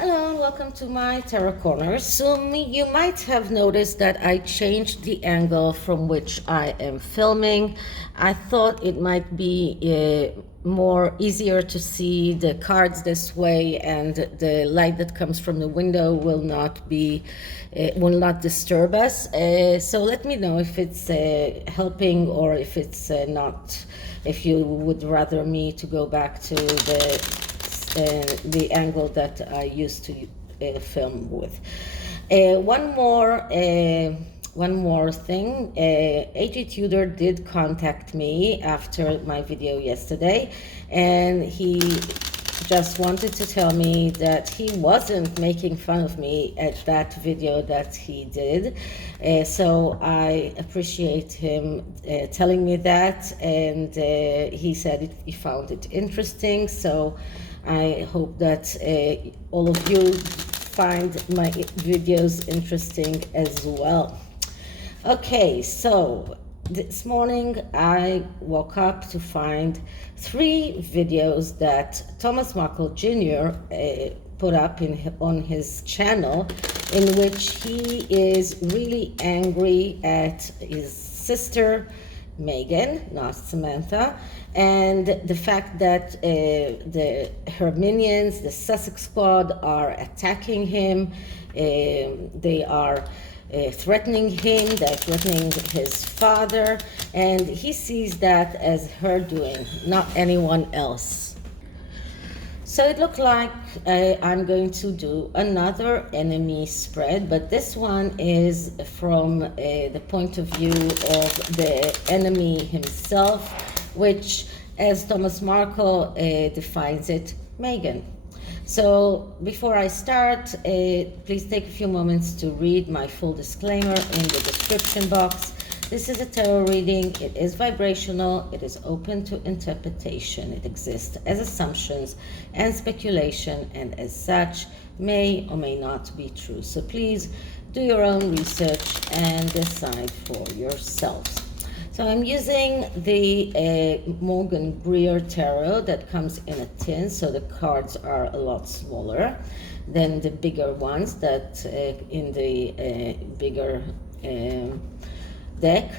Hello and welcome to my tarot corner. So you might have noticed that I changed the angle from which I am filming. I thought it might be more easier to see the cards this way, and the light that comes from the window will not disturb us. So let me know if it's helping or if it's not, if you would rather me to go back to the angle that I used to film with. One more thing. GETTR did contact me after my video yesterday, and he just wanted to tell me that he wasn't making fun of me at that video that he did. So I appreciate him telling me that, and he said he found it interesting. So I hope that all of you find my videos interesting as well. Okay, so this morning I woke up to find 3 videos that Markle Jr. Put up on his channel, in which he is really angry at his sister Meghan, not Samantha, and the fact that her minions, the Sussex Squad, are attacking him. They are threatening him, they're threatening his father, and he sees that as her doing, not anyone else. So it looked like I'm going to do another enemy spread, but this one is from the point of view of the enemy himself, which, as Markle defines it, Meghan. So before I start, please take a few moments to read my full disclaimer in the description box. This is a tarot reading. It is vibrational. It is open to interpretation. It exists as assumptions and speculation, and as such may or may not be true. So please do your own research and decide for yourselves. So I'm using the Markle GREER tarot that comes in a tin, so the cards are a lot smaller than the bigger ones that in the bigger deck,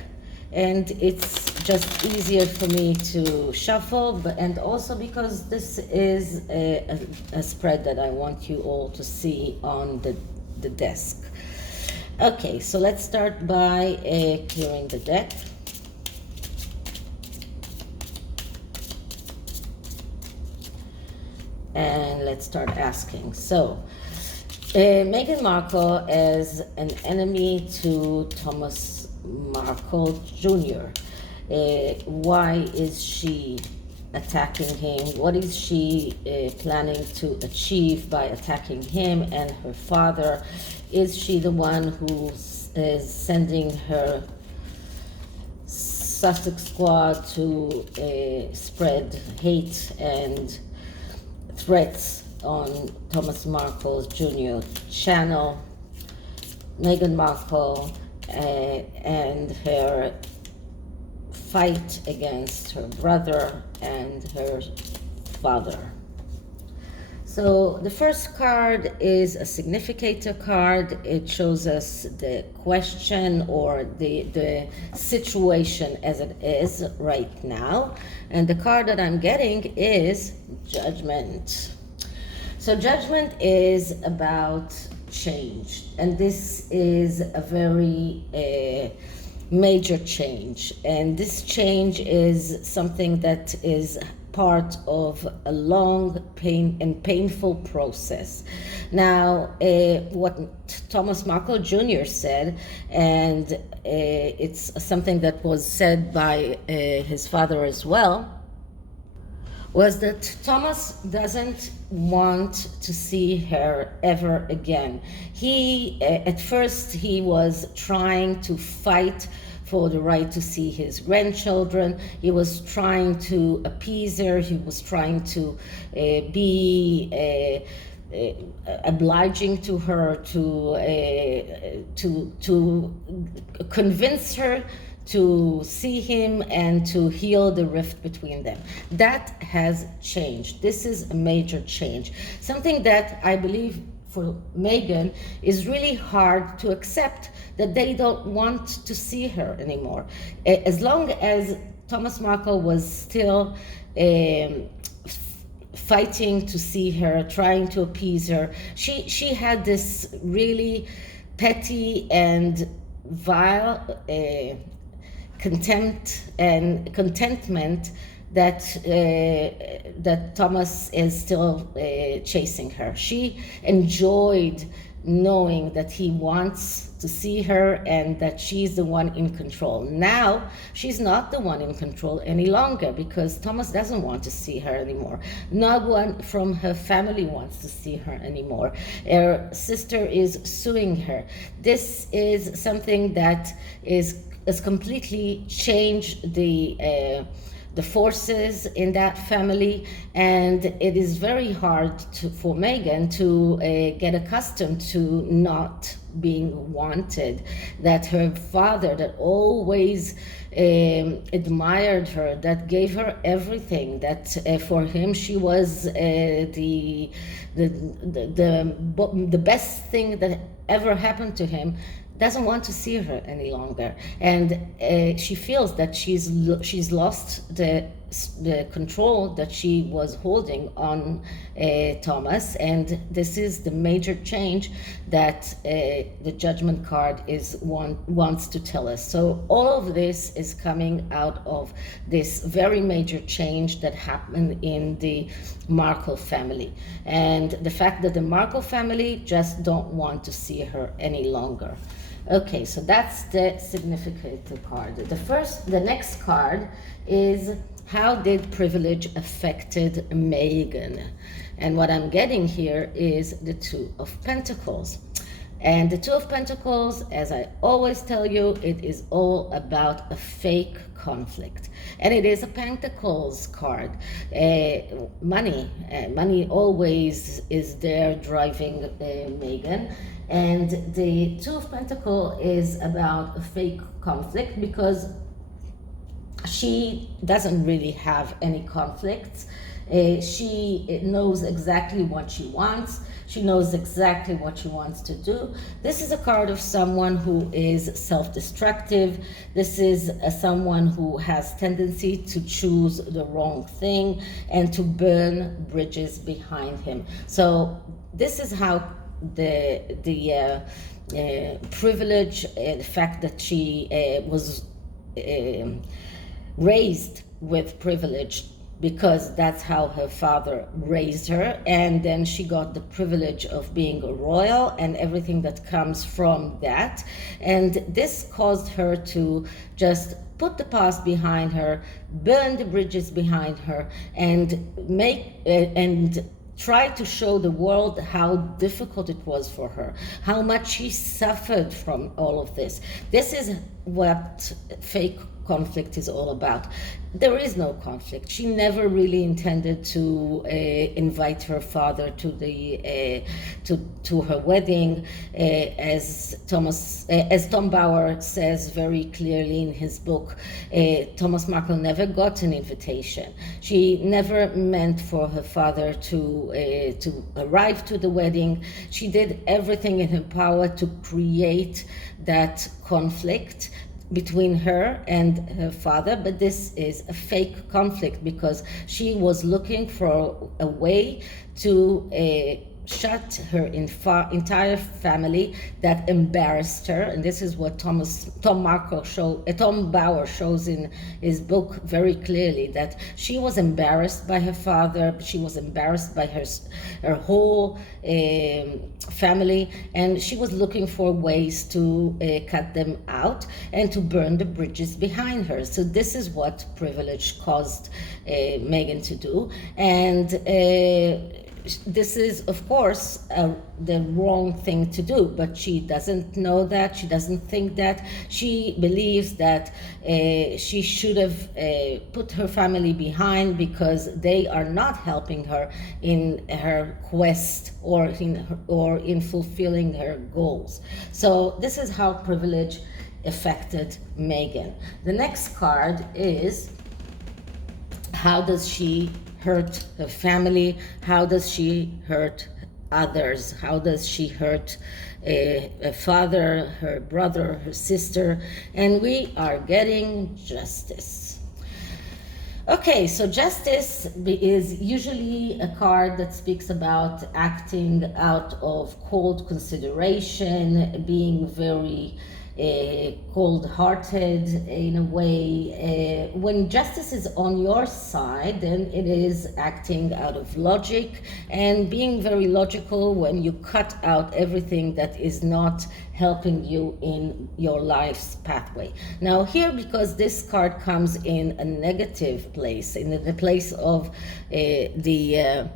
and it's just easier for me to shuffle, and also because this is a spread that I want you all to see on the desk. Okay, so let's start by clearing the deck. And let's start asking. So, Meghan Markle as an enemy to Markle Jr. Why is she attacking him? What is she planning to achieve by attacking him and her father? Is she the one who is sending her Sussex Squad to spread hate and threats on Markle Jr. channel? Meghan Markle and her fight against her brother and her father. So the first card is a significator card. It shows us the question or the situation as it is right now. And the card that I'm getting is Judgment. So Judgment is about change, and this is a very major change, and this change is something that is part of a long painful process. Now, what Markle Jr. said, and it's something that was said by his father as well, was that Thomas doesn't want to see her ever again. He, at first, he was trying to fight for the right to see his grandchildren. He was trying to appease her. He was trying to be obliging to her, to convince her to see him and to heal the rift between them. That has changed. This is a major change. Something that I believe for Meghan is really hard to accept that they don't want to see her anymore. As long as Thomas Markle was still fighting to see her, trying to appease her, she had this really petty and vile contempt and contentment that that Thomas is still chasing her. She enjoyed knowing that he wants to see her and that she's the one in control. Now she's not the one in control any longer because Thomas doesn't want to see her anymore. No one from her family wants to see her anymore. Her sister is suing her. This is something that has completely changed the forces in that family, and it is very hard for Meghan to get accustomed to not being wanted, that her father that always admired her, that gave her everything, that for him she was the best thing that ever happened to him, doesn't want to see her any longer, and she feels that she's lost the control that she was holding on Thomas, and this is the major change that the judgment card wants to tell us. So all of this is coming out of this very major change that happened in the Markle family, and the fact that the Markle family just don't want to see her any longer. Okay, so that's the significant card. The next card is how did privilege affected Meghan? And what I'm getting here is the Two of Pentacles. And the Two of Pentacles, as I always tell you, it is all about a fake conflict. And it is a Pentacles card. Money always is there driving Meghan. And the Two of Pentacles is about a fake conflict because she doesn't really have any conflicts. She knows exactly what she wants. She knows exactly what she wants to do. This is a card of someone who is self-destructive. This is someone who has tendency to choose the wrong thing and to burn bridges behind him. So this is how the privilege, the fact that she was raised with privilege, because that's how her father raised her, and then she got the privilege of being a royal and everything that comes from that, and this caused her to just put the past behind her, burn the bridges behind her, and try to show the world how difficult it was for her, how much she suffered from all of this. This is what fake conflict is all about. There is no conflict. She never really intended to invite her father to the to her wedding, as Tom Bauer says very clearly in his book. Thomas Markle never got an invitation. She never meant for her father to arrive to the wedding. She did everything in her power to create that conflict between her and her father, but this is a fake conflict because she was looking for a way to shut her entire family that embarrassed her, and this is what Tom Bauer shows in his book very clearly, that she was embarrassed by her father, she was embarrassed by her whole family, and she was looking for ways to cut them out and to burn the bridges behind her. So this is what privilege caused Meghan to do, and this is, of course, the wrong thing to do, but she doesn't know that. She doesn't think that. She believes that she should have put her family behind because they are not helping her in her quest or in fulfilling her goals. So this is how privilege affected Meghan. The next card is, how does she hurt her family? How does she hurt others? How does she hurt a father, her brother, her sister? And we are getting justice. Okay, so justice is usually a card that speaks about acting out of cold consideration, being very cold-hearted in a way. When justice is on your side, then it is acting out of logic and being very logical when you cut out everything that is not helping you in your life's pathway. Now here, because this card comes in a negative place, in the place of the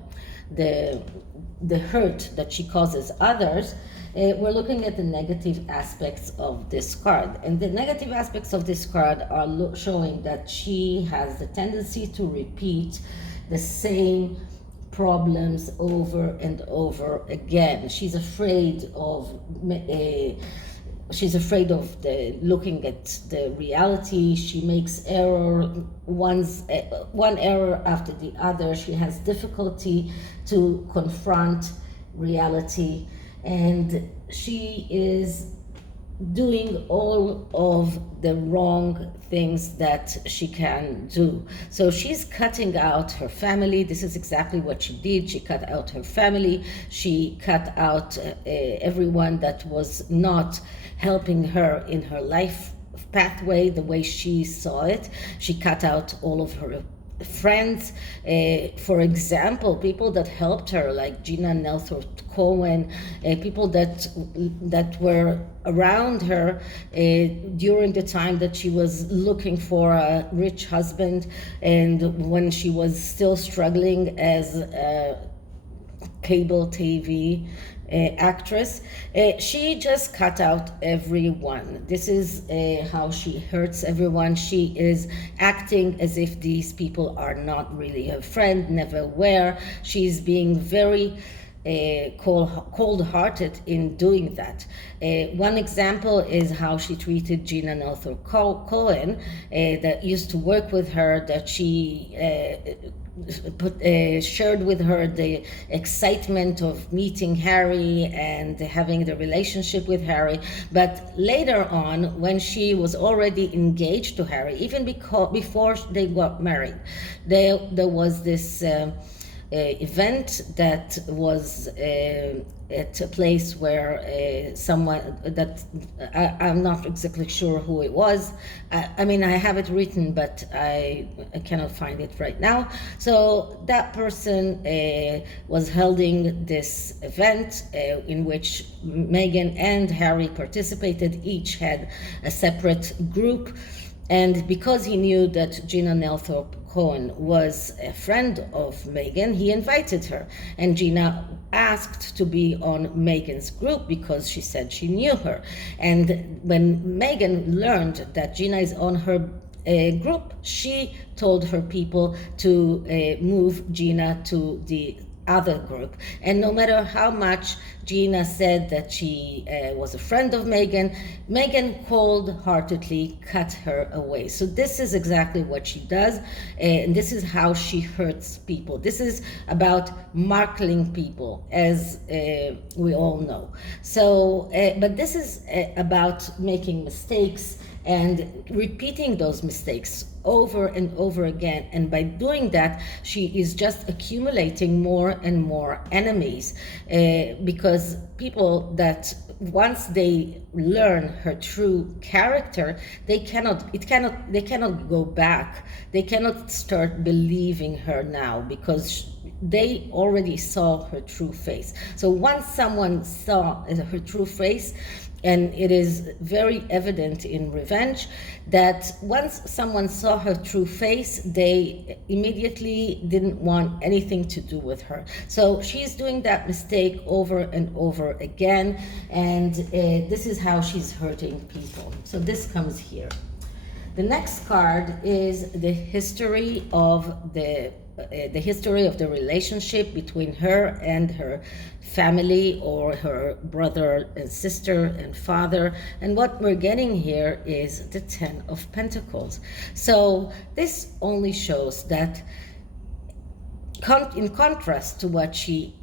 hurt that she causes others, we're looking at the negative aspects of this card. And the negative aspects of this card are showing that she has the tendency to repeat the same problems over and over again. She's afraid of looking at the reality. She makes one error after the other. She has difficulty to confront reality, and she is doing all of the wrong things that she can do. So she's cutting out her family. This is exactly what she did. She cut out her family. She cut out everyone that was not helping her in her life pathway the way she saw it. She cut out all of her friends, for example, people that helped her, like Gina Nelthorpe Cohen, people that were around her during the time that she was looking for a rich husband, and when she was still struggling as a cable TV actress. She just cut out everyone. This is how she hurts everyone. She is acting as if these people are not really her friend, never were. She's being very cold-hearted in doing that. One example is how she treated Gina Nelthorpe Cohen, that used to work with her, that she shared with her the excitement of meeting Harry and having the relationship with Harry. But later on, when she was already engaged to Harry, even before they got married, there was this event that was at a place where someone that I'm not exactly sure who it was. I mean, I have it written, but I cannot find it right now. So that person was holding this event in which Meghan and Harry participated. Each had a separate group. And because he knew that Gina Nelthorpe Cohen was a friend of Meghan, he invited her. And Gina asked to be on Meghan's group because she said she knew her. And when Meghan learned that Gina is on her group, she told her people to move Gina to the other group. And no matter how much Gina said that she was a friend of Meghan, Meghan cold-heartedly cut her away. So this is exactly what she does, and this is how she hurts people. This is about markling people, as we all know. So, but this is about making mistakes and repeating those mistakes over and over again. And by doing that, she is just accumulating more and more enemies, because people that once they learn her true character, they cannot go back. They cannot start believing her now because they already saw her true face. So once someone saw her true face, and it is very evident in Revenge that once someone saw her true face, they immediately didn't want anything to do with her. So she's doing that mistake over and over again, and this is how she's hurting people. So this comes here. The next card is the history of the relationship between her and her family, or her brother and sister and father. And what we're getting here is the 10 of Pentacles. So this only shows that in contrast to what she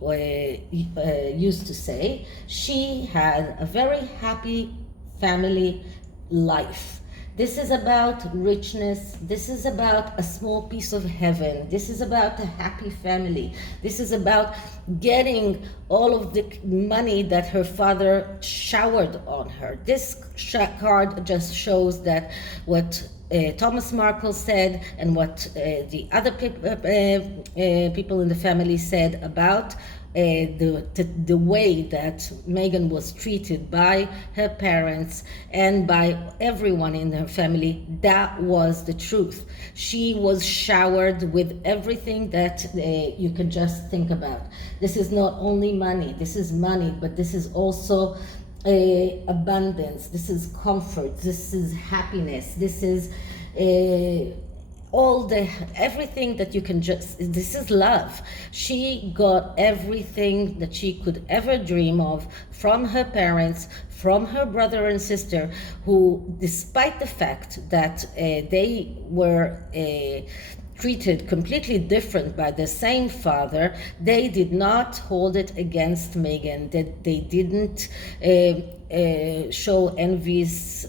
used to say, she had a very happy family life. This is about richness. This is about a small piece of heaven. This is about a happy family. This is about getting all of the money that her father showered on her. This card just shows that what Thomas Markle said and what the other people in the family said about the way that Meghan was treated by her parents and by everyone in her family, that was the truth. She was showered with everything that you can just think about. This is not only money, this is money, but this is also abundance, this is comfort, this is happiness, this is everything that you can this is love. She got everything that she could ever dream of from her parents, from her brother and sister, who, despite the fact that they were treated completely different by the same father, they did not hold it against Meghan, that they didn't show envious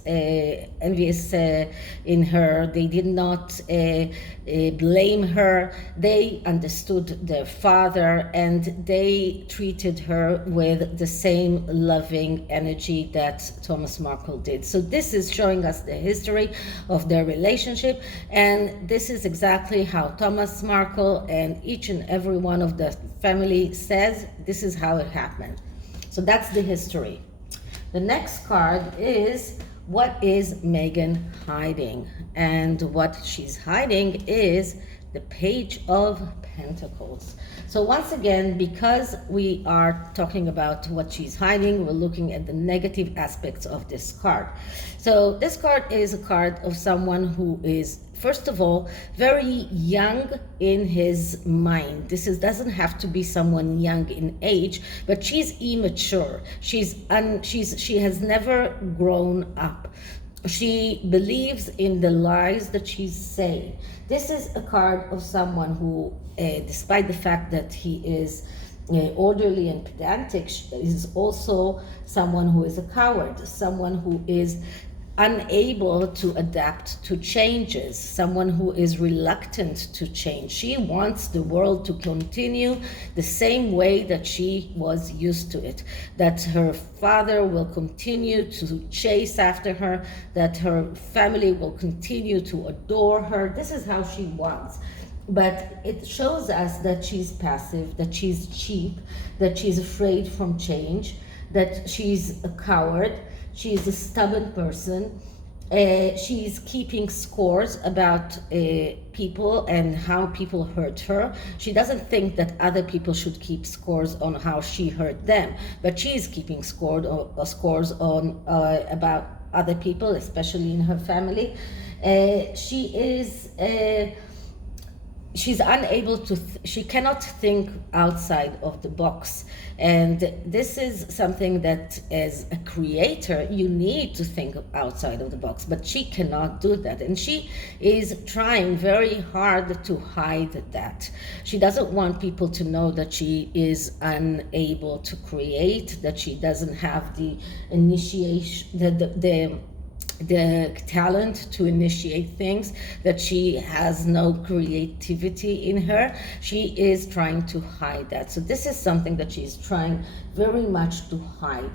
in her. They did not blame her. They understood their father, and they treated her with the same loving energy that Thomas Markle did. So this is showing us the history of their relationship, and this is exactly how Thomas Markle and each and every one of the family says this is how it happened. So that's the history. The next card is, what is Meghan hiding? And what she's hiding is the Page of Pentacles. So once again, because we are talking about what she's hiding, we're looking at the negative aspects of this card. So this card is a card of someone who is, first of all, very young in his mind. This doesn't have to be someone young in age, but she's immature. She has never grown up. She believes in the lies that she's saying. This is a card of someone who, despite the fact that he is orderly and pedantic, is also someone who is a coward, someone who is unable to adapt to changes, someone who is reluctant to change. She wants the world to continue the same way that she was used to it, that her father will continue to chase after her, that her family will continue to adore her. This is how she wants. But it shows us that she's passive, that she's cheap, that she's afraid from change, that she's a coward. She's a stubborn person. She's keeping scores about people and how people hurt her. She doesn't think that other people should keep scores on how she hurt them, but she's keeping scores on about other people, especially in her family. She's unable to, she cannot think outside of the box. And this is something that, as a creator, you need to think outside of the box, but she cannot do that. And she is trying very hard to hide that. She doesn't want people to know that she is unable to create, that she doesn't have the initiation, the talent to initiate things, that she has no creativity in her. She is trying to hide that. So this is something that she's trying very much to hide.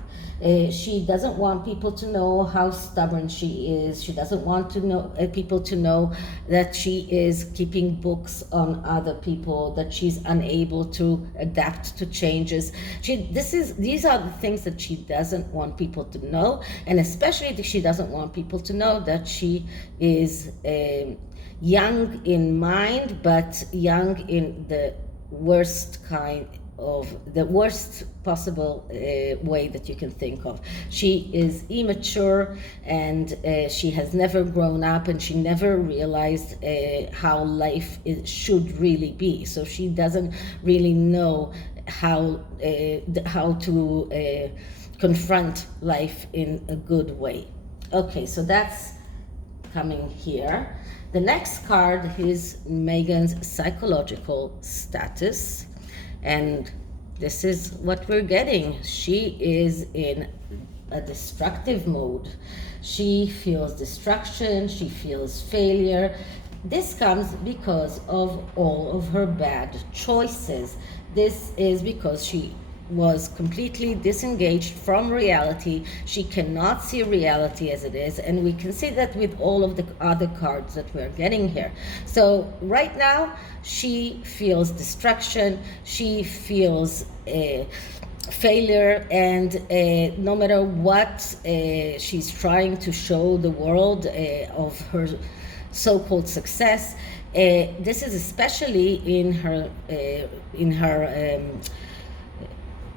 She doesn't want people to know how stubborn she is. She doesn't want to know people to know that she is keeping books on other people, that she's unable to adapt to changes. These are the things that she doesn't want people to know, and especially she doesn't want people to know that she is young in mind, but young in the worst possible way that you can think of. She is immature, and she has never grown up, and she never realized how life should really be. So she doesn't really know how to confront life in a good way. Okay, so that's coming here. The next card is Meghan's psychological status, and this is what we're getting. She is in a destructive mode. She feels destruction, she feels failure. This comes because of all of her bad choices. This is because she was completely disengaged from reality. She cannot see reality as it is, and we can see that with all of the other cards that we're getting here. So right now she feels destruction, she feels failure, and no matter what she's trying to show the world of her so-called success, this is especially in her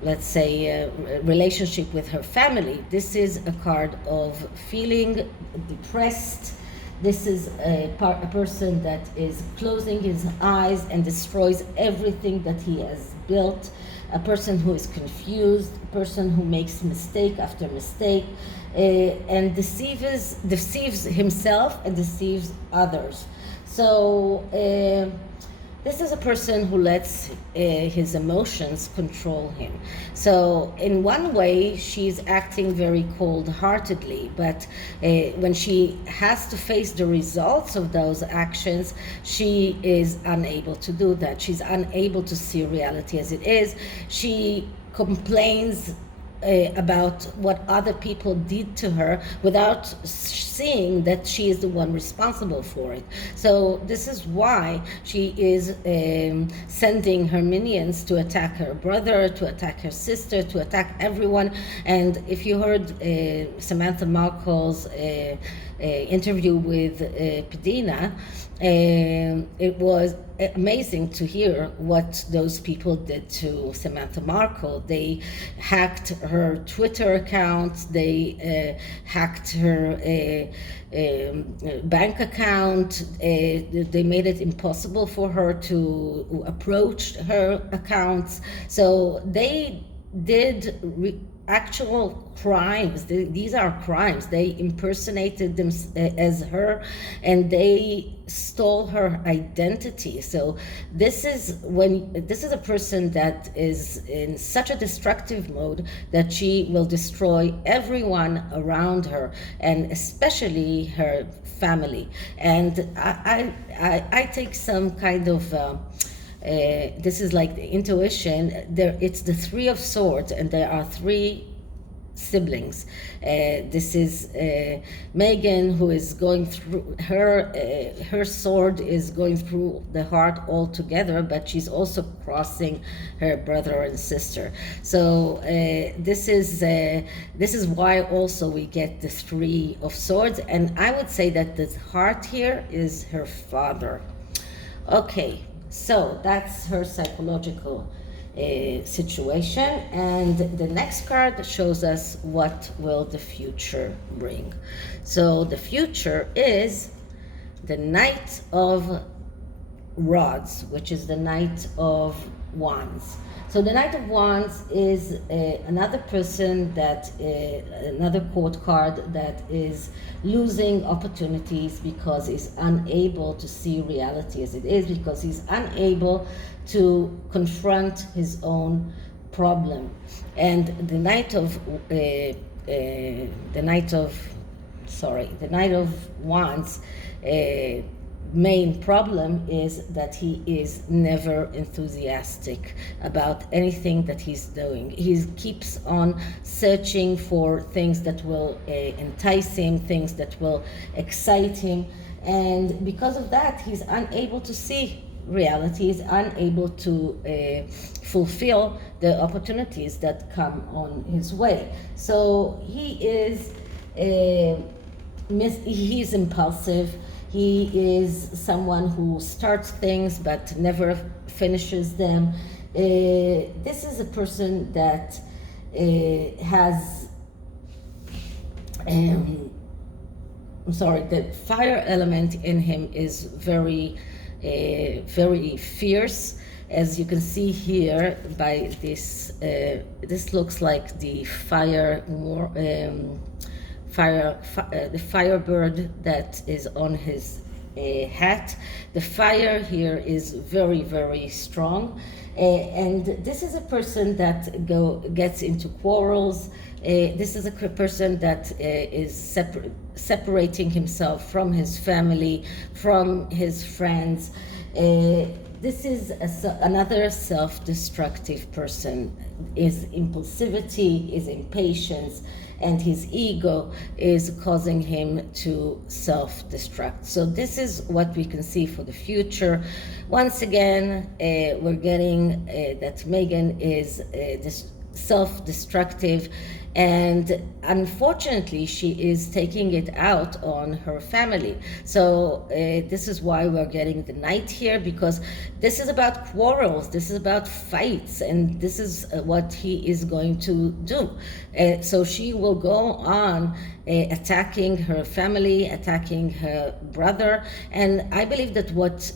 let's say, relationship with her family. This is a card of feeling depressed. This is a person that is closing his eyes and destroys everything that he has built. A person who is confused, a person who makes mistake after mistake, and deceives himself and deceives others. So this is a person who lets his emotions control him. So in one way, she's acting very cold-heartedly, but when she has to face the results of those actions, she is unable to do that. She's unable to see reality as it is. She complains about what other people did to her without seeing that she is the one responsible for it. So this is why she is sending her minions to attack her brother, to attack her sister, to attack everyone. And if you heard Samantha Markle's interview with Pedina, it was amazing to hear what those people did to Samantha Markle. They hacked her Twitter account, they hacked her bank account, they made it impossible for her to approach her accounts. So they did actual crimes. These are crimes. They impersonated them as her, and they stole her identity. So this is a person that is in such a destructive mode that she will destroy everyone around her, and especially her family. And I take some kind of this is like the intuition. It's the Three of Swords, and there are three siblings. This is Meghan, who is going through her sword is going through the heart altogether, but she's also crossing her brother and sister. So this is why also we get the Three of Swords, and I would say that the heart here is her father. Okay, so that's her psychological situation, and the next card shows us what will the future bring. So the future is the Knight of Rods, which is the Knight of Wands. So the Knight of Wands is another person that, another court card that is losing opportunities because he's unable to see reality as it is, because he's unable to confront his own problem. And the Knight of Wands main problem is that he is never enthusiastic about anything that he's doing. He keeps on searching for things that will entice him, things that will excite him, and because of that he's unable to see reality, is unable to fulfill the opportunities that come on his way. So he is he's impulsive. He is someone who starts things but never finishes them. This is a person that has the fire element in him is very fierce, as you can see here by this. This looks like the the firebird that is on his hat. The fire here is very, very strong. And this is a person that gets into quarrels. This is a person that is separating himself from his family, from his friends. This is another self-destructive person. His impulsivity, his impatience, and his ego is causing him to self-destruct. So this is what we can see for the future. Once again, we're getting that Meghan is self-destructive, and unfortunately she is taking it out on her family. So this is why we're getting the Knight here, because this is about quarrels, this is about fights, and this is what he is going to do. So she will go on attacking her family, attacking her brother, and I believe that what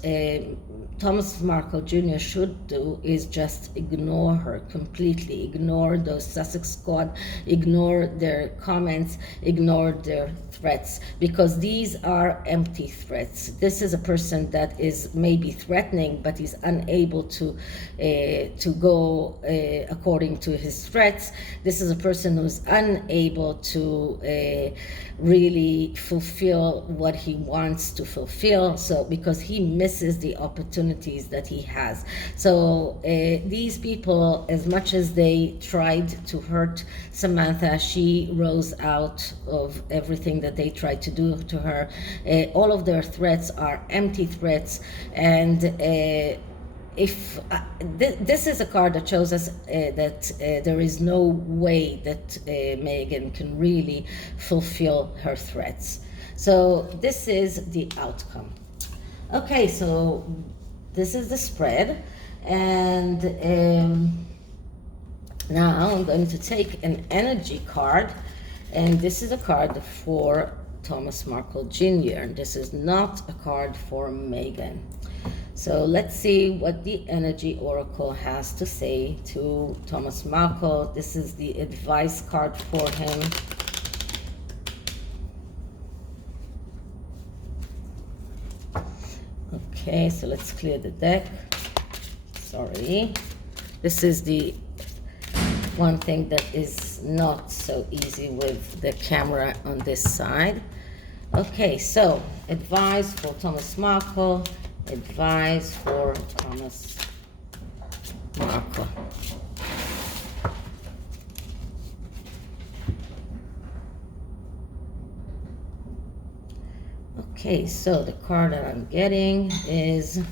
Thomas Markle Jr. should do is just ignore her completely, ignore those Sussex squad, ignore their comments, ignore their threats, because these are empty threats. This is a person that is maybe threatening, but is unable to go according to his threats. This is a person who's unable to really fulfill what he wants to fulfill, so because he misses the opportunities that he has. So these people, as much as they tried to hurt Samantha, she rose out of everything that they tried to do to her. All of their threats are empty threats, and if this is a card that shows us that there is no way that Meghan can really fulfill her threats. So this is the outcome. Okay, so this is the spread, and now I'm going to take an energy card, and this is a card for Thomas Markle Jr. and this is not a card for Meghan. So let's see what the Energy Oracle has to say to Thomas Markle. This is the advice card for him. Okay, so let's clear the deck. Sorry. This is the one thing that is not so easy with the camera on this side. Okay, so advice for Thomas Markle. Advice for Thomas Markle. Okay, so the card that I'm getting is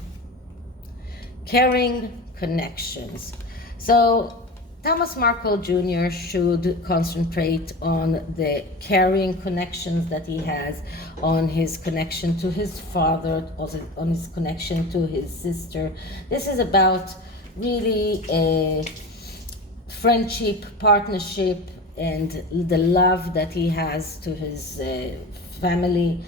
Caring Connections. So Thomas Markle Jr. should concentrate on the caring connections that he has, on his connection to his father, also on his connection to his sister. This is about really a friendship, partnership, and the love that he has to his family.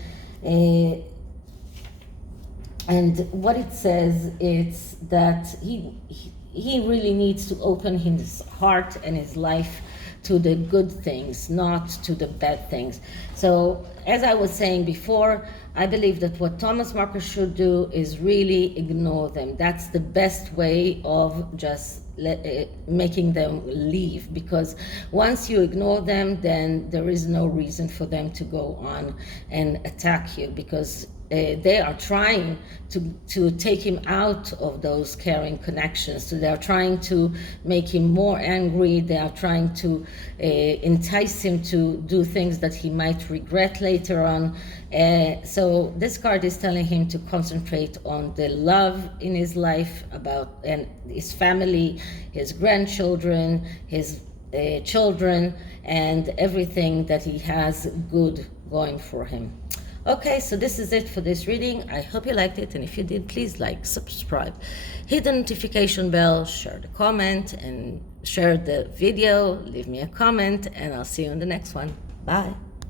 And what it says is that he really needs to open his heart and his life to the good things, not to the bad things. So as I was saying before, I believe that what Thomas Markle should do is really ignore them. That's the best way of just making them leave, because once you ignore them, then there is no reason for them to go on and attack you, because they are trying to take him out of those caring connections. So they are trying to make him more angry. They are trying to entice him to do things that he might regret later on. So this card is telling him to concentrate on the love in his life, and his family, his grandchildren, his children, and everything that he has good going for him. Okay, so this is it for this reading. I hope you liked it, and if you did, please like, subscribe, hit the notification bell, share the comment, and share the video, leave me a comment, and I'll see you in the next one. Bye.